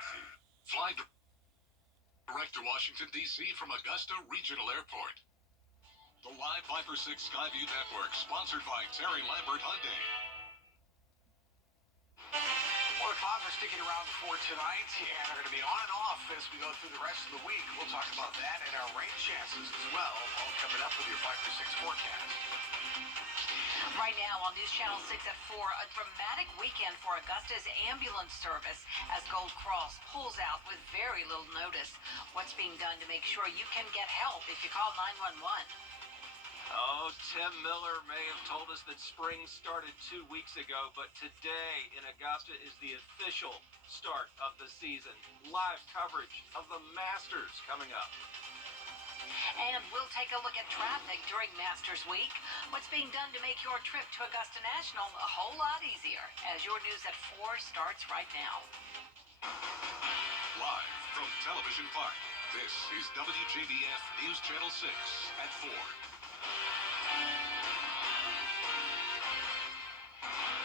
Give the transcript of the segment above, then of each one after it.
capacity. Fly direct to Washington, D.C. from Augusta Regional Airport. The live 5 for 6 Skyview Network, sponsored by Terry Lambert Hyundai. Well, the clouds are sticking around for tonight, and they're going to be on and off as we go through the rest of the week. We'll talk about that and our rain chances as well, all coming up with your 5 for 6 forecast. Right now on News Channel 6 at 4, a dramatic weekend for Augusta's ambulance service as Gold Cross pulls out with very little notice. What's being done to make sure you can get help if you call 911? Oh, Tim Miller may have told us that spring started 2 weeks ago, but today in Augusta is the official start of the season. Live coverage of the Masters coming up. And we'll take a look at traffic during Masters Week. What's being done to make your trip to Augusta National a whole lot easier as your news at 4 starts right now. Live from Television Park, this is WJBF News Channel 6 at 4.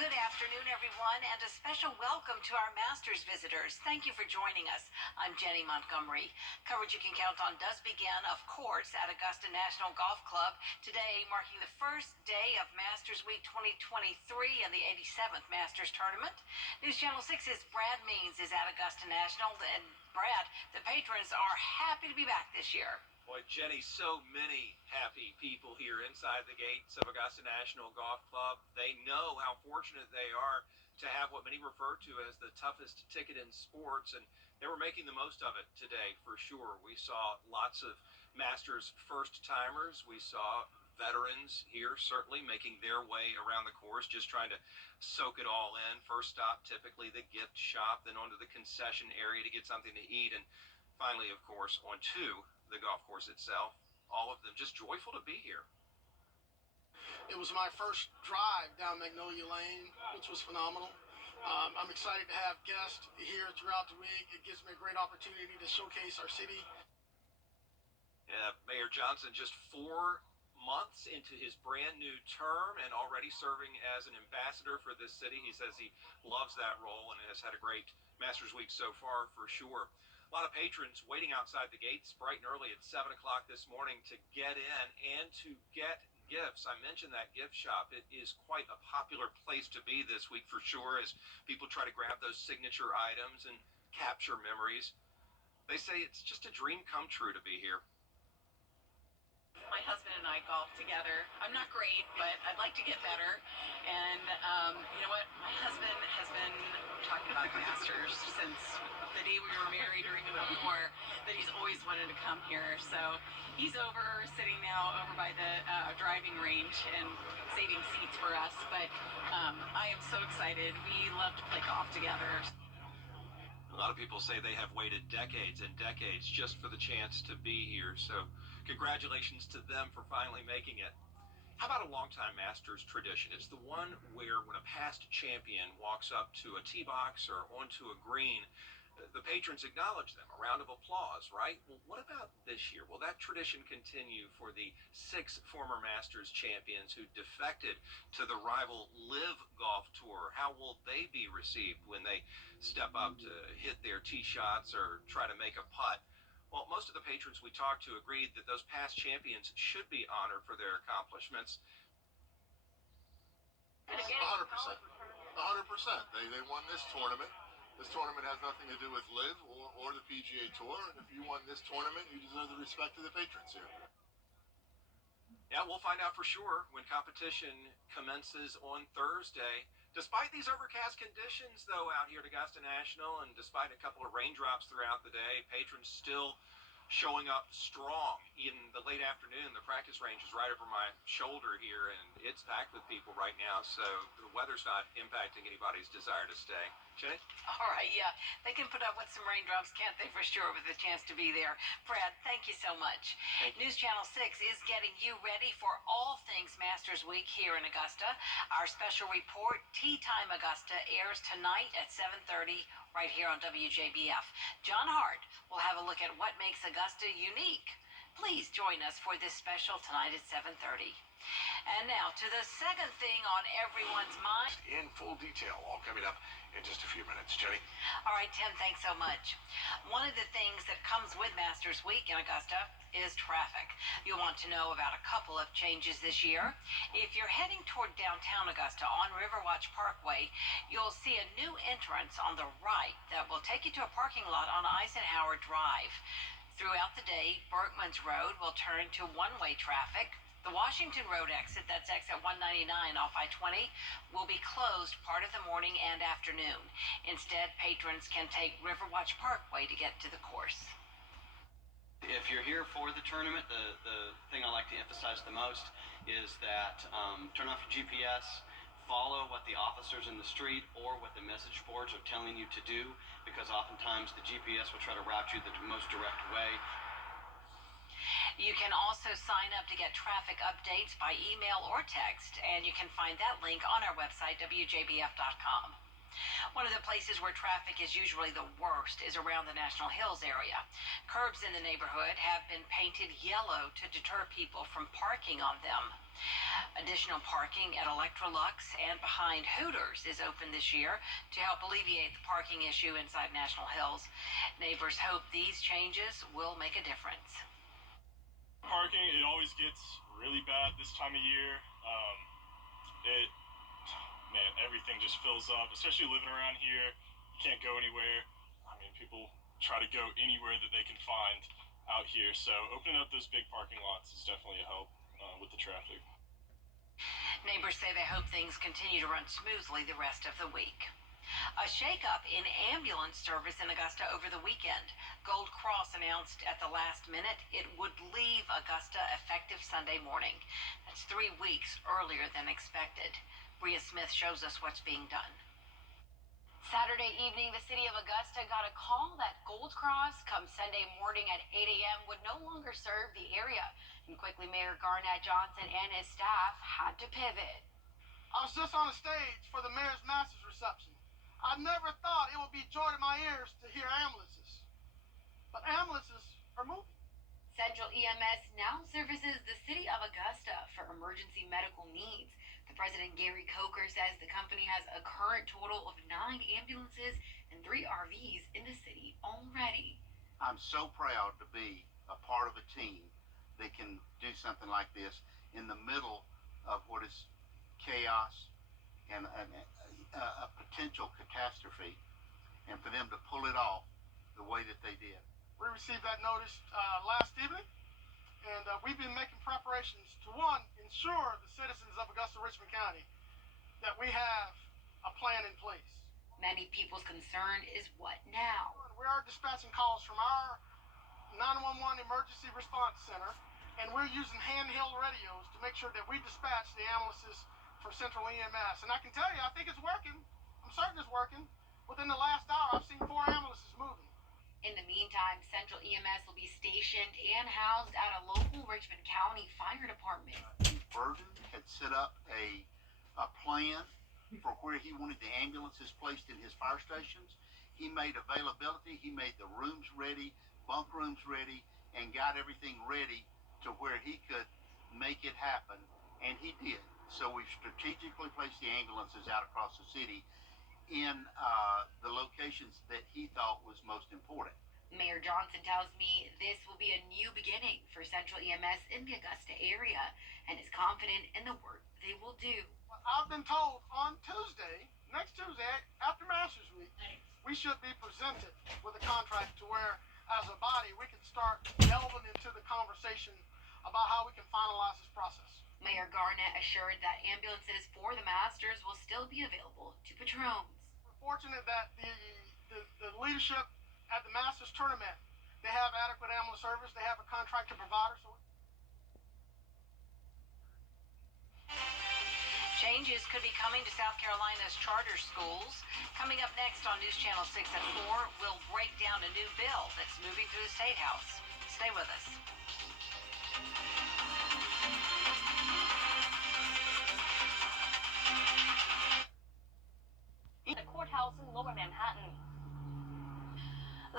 Good afternoon, everyone, and a special welcome to our Masters visitors. Thank you for joining us. I'm Jenny Montgomery. Coverage you can count on does begin, of course, at Augusta National Golf Club. Today, marking the first day of Masters Week 2023 and the 87th Masters Tournament. News Channel 6's Brad Means is at Augusta National. And Brad, the patrons are happy to be back this year. Boy, Jenny, so many happy people here inside the gates of Augusta National Golf Club. They know how fortunate they are to have what many refer to as the toughest ticket in sports, and they were making the most of it today for sure. We saw lots of Masters first-timers. We saw veterans here certainly making their way around the course, just trying to soak it all in. First stop, typically the gift shop, then onto the concession area to get something to eat, and finally, of course, onto the golf course itself. All of them just joyful to be here. It was my first drive down Magnolia Lane, which was phenomenal. I'm excited to have guests here throughout the week. It gives me a great opportunity to showcase our city. Yeah, Mayor Johnson just 4 months into his brand new term and already serving as an ambassador for this city. He says he loves that role and has had a great Masters Week so far for sure. A lot of patrons waiting outside the gates bright and early at 7 o'clock this morning to get in and to get gifts. I mentioned that gift shop. It is quite a popular place to be this week for sure as people try to grab those signature items and capture memories. They say it's just a dream come true to be here. My husband and I golf together. I'm not great, but I'd like to get better. And you know what? My husband has been talking about the Masters since the day we were married or even before, that he's always wanted to come here. So he's sitting now over by the driving range and saving seats for us. But I am so excited. We love to play golf together. A lot of people say they have waited decades and decades just for the chance to be here. So congratulations to them for finally making it. How about a longtime Masters tradition? It's the one where when a past champion walks up to a tee box or onto a green, the patrons acknowledge them. A round of applause, right? Well, what about this year? Will that tradition continue for the 6 former Masters champions who defected to the rival Live Golf Tour? How will they be received when they step up to hit their tee shots or try to make a putt? Well, most of the patrons we talked to agreed that those past champions should be honored for their accomplishments. 100%. 100%. They won this tournament. This tournament has nothing to do with Live or the PGA Tour. And if you won this tournament, you deserve the respect of the patrons here. Yeah, we'll find out for sure when competition commences on Thursday. Despite these overcast conditions, though, out here at Augusta National, and despite a couple of raindrops throughout the day, patrons still showing up strong in the late afternoon. The practice range is right over my shoulder here, and it's packed with people right now, so the weather's not impacting anybody's desire to stay. Jenny? All right, yeah. They can put up with some raindrops, can't they, for sure, with a chance to be there. Brad, thank you so much. News Channel 6 is getting you ready for all things Masters Week here in Augusta. Our special report, Tea Time Augusta, airs tonight at 7:30 right here on WJBF. John Hart will have a look at what makes Augusta unique. Please join us for this special tonight at 7:30. And now to the second thing on everyone's mind. In full detail, all coming up in just a few minutes. Jenny? All right, Tim, thanks so much. One of the things that comes with Masters Week in Augusta is traffic. You'll want to know about a couple of changes this year. If you're heading toward downtown Augusta on Riverwatch Parkway, you'll see a new entrance on the right that will take you to a parking lot on Eisenhower Drive. Throughout the day, Berkman's Road will turn to one-way traffic. The Washington Road exit, that's exit 199 off I-20, will be closed part of the morning and afternoon. Instead, patrons can take Riverwatch Parkway to get to the course. If you're here for the tournament, the thing I like to emphasize the most is that turn off your GPS, follow what the officers in the street or what the message boards are telling you to do, because oftentimes the GPS will try to route you the most direct way. You can also sign up to get traffic updates by email or text, and you can find that link on our website, Wjbf.com. One of the places where traffic is usually the worst is around the National Hills area. Curbs in the neighborhood have been painted yellow to deter people from parking on them. Additional parking at Electrolux and behind Hooters is open this year to help alleviate the parking issue inside National Hills. Neighbors hope these changes will make a difference. Parking, it always gets really bad this time of year. Everything just fills up, especially living around here. You can't go anywhere. I mean, people try to go anywhere that they can find out here. So opening up those big parking lots is definitely a help with the traffic. Neighbors say they hope things continue to run smoothly the rest of the week. A shakeup in ambulance service in Augusta over the weekend. Gold Cross announced at the last minute it would leave Augusta effective Sunday morning. That's 3 weeks earlier than expected. Bria Smith shows us what's being done. Saturday evening, the city of Augusta got a call that Gold Cross, come Sunday morning at 8 a.m., would no longer serve the area. And quickly, Mayor Garnett Johnson and his staff had to pivot. I was just on the stage for the mayor's master's reception. I never thought it would be joy to my ears to hear ambulances. But ambulances are moving. Central EMS now services the city of Augusta for emergency medical needs. The president, Gary Coker, says the company has a current total of 9 ambulances and 3 RVs in the city already. I'm so proud to be a part of a team that can do something like this in the middle of what is chaos and a potential catastrophe, and for them to pull it off the way that they did. We received that notice last evening, and we've been making preparations to, one, ensure the citizens of Augusta-Richmond County that we have a plan in place. Many people's concern is what now? We are dispatching calls from our 911 emergency response center, and we're using handheld radios to make sure that we dispatch the ambulances from Central EMS. And I can tell you, I think it's working. I'm certain it's working. Within the last hour, I've seen 4 ambulances moving. In the meantime, Central EMS will be stationed and housed at a local Richmond County Fire Department. Burden had set up a plan for where he wanted the ambulances placed in his fire stations. He made availability, he made the rooms ready, bunk rooms ready, and got everything ready to where he could make it happen, and he did. So we've strategically placed the ambulances out across the city in the locations that he thought was most important. Mayor Johnson tells me this will be a new beginning for Central EMS in the Augusta area and is confident in the work they will do. I've been told on Tuesday, next Tuesday, after Masters Week, we should be presented with a contract to where, as a body, we can start delving into the conversation about how we can finalize this process. Mayor Garnett assured that ambulances for the Masters will still be available to patrons. We're fortunate that the leadership at the Masters tournament, they have adequate ambulance service, they have a contractor provider. So Changes could be coming to South Carolina's charter schools. Coming up next on News Channel 6 at 4, we'll break down a new bill that's moving through the State House. Stay with us. The courthouse in Lower Manhattan.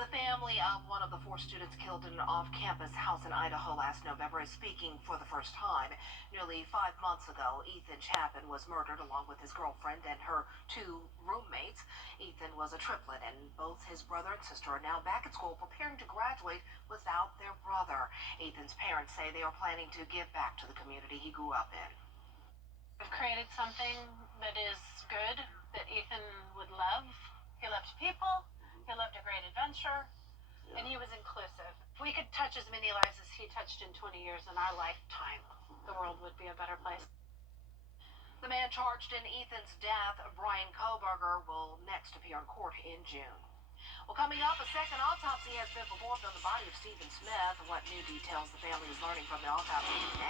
The family of one of the 4 students killed in an off-campus house in Idaho last November is speaking for the first time. Nearly 5 months ago, Ethan Chapin was murdered along with his girlfriend and her 2 roommates. Ethan was a triplet, and both his brother and sister are now back at school preparing to graduate without their brother. Ethan's parents say they are planning to give back to the community he grew up in. We've created something that is good, that Ethan would love. He loved people. He loved a great adventure, and he was inclusive. If we could touch as many lives as he touched in 20 years in our lifetime, the world would be a better place. The man charged in Ethan's death, Brian Koberger, will next appear in court in June. Well, coming up, a second autopsy has been performed on the body of Stephen Smith. What new details the family is learning from the autopsy next.